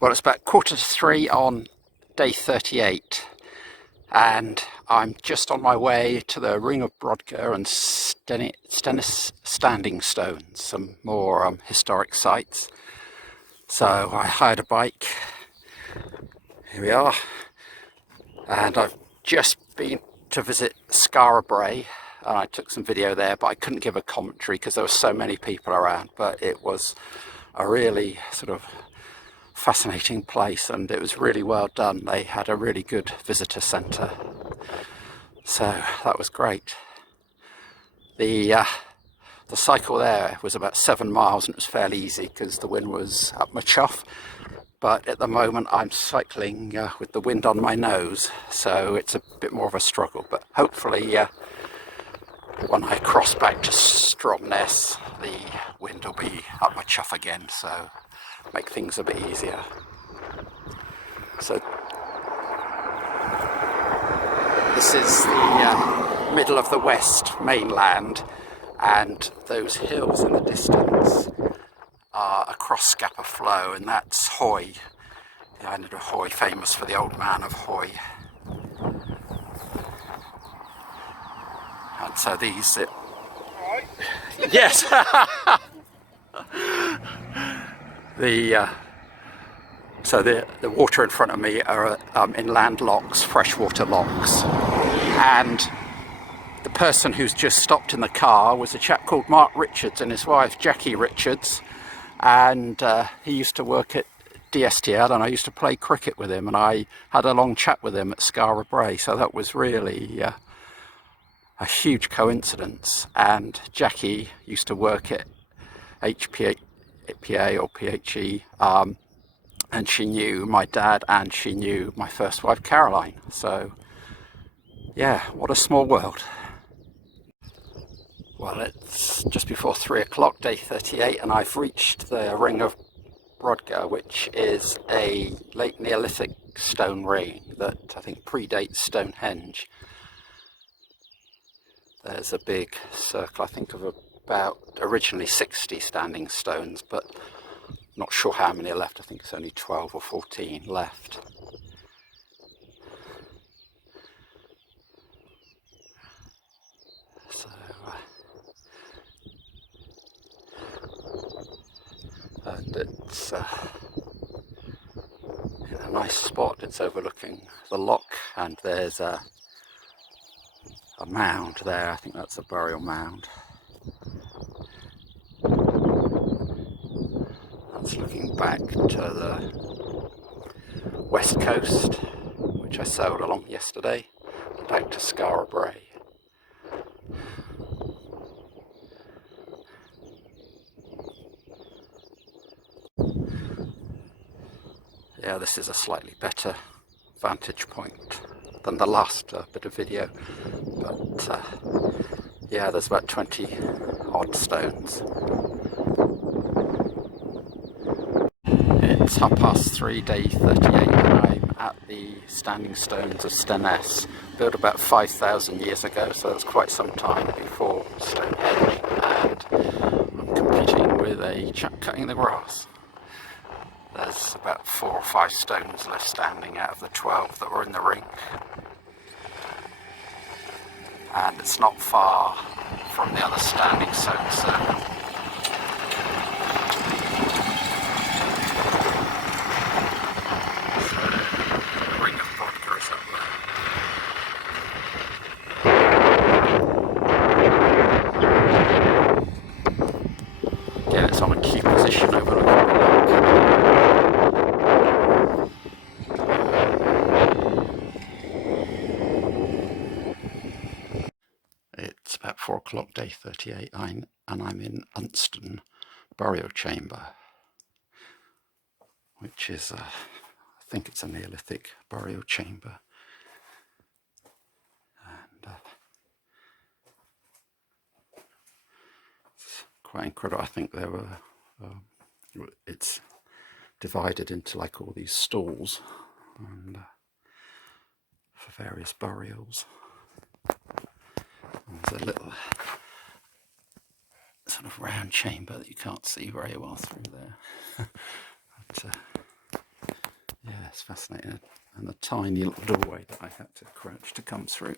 Well, it's about 2:45 on day 38, and I'm just on my way to the Ring of Brodgar and Stennis Standing Stones, some more historic sites. So I hired a bike, here we are, and I've just been to visit Skara Brae, and I took some video there, but I couldn't give a commentary because there were so many people around. But it was a really sort of fascinating place, and it was really well done. They had a really good visitor centre, so that was great. The cycle there was about 7 miles, and it was fairly easy because the wind was up my chuff. But at the moment I'm cycling with the wind on my nose, so it's a bit more of a struggle. But hopefully when I cross back to Stromness, the wind will be up my chuff again, so make things a bit easier. So this is the middle of the West mainland, and those hills in the distance are across Scapa Flow, and that's Hoy, the island of Hoy, famous for the old man of Hoy. And so these... Yes! So the water in front of me are inland locks, freshwater locks, and the person who's just stopped in the car was a chap called Mark Richards and his wife Jackie Richards, and he used to work at DSTL, and I used to play cricket with him, and I had a long chat with him at Skara Brae, so that was really a huge coincidence. And Jackie used to work at HPA or PHE, and she knew my dad and she knew my first wife Caroline. So yeah, what a small world. Well, it's just before 3 o'clock, day 38, and I've reached the Ring of Brodgar, which is a late Neolithic stone ring that I think predates Stonehenge. There's a big circle, I think of about originally 60 standing stones, but not sure how many are left. I think it's only 12 or 14 left. So and it's in a nice spot. It's overlooking the loch, and there's a mound there. I think that's a burial mound. That's looking back to the west coast, which I sailed along yesterday, back to Skara Brae. Yeah, this is a slightly better vantage point than the last bit of video, but yeah, there's about 20 odd stones. It's 3:30, day 38, and I'm at the Standing Stones of Stennis, built about 5,000 years ago, so that's quite some time before Stonehenge, and I'm competing with a chap cutting the grass. There's about 4 or 5 stones left standing out of the 12 that were in the ring, and it's not far from the other standing stone circle. Yeah, it's on a key position overlooking the lake. It's about 4 o'clock, day 38, and I'm in Unston burial chamber, which is, I think it's a Neolithic burial chamber. And it's quite incredible. I think there were, it's divided into like all these stalls, and for various burials. And there's a little sort of round chamber that you can't see very well through there. But, it's fascinating. And the tiny little doorway that I had to crouch to come through.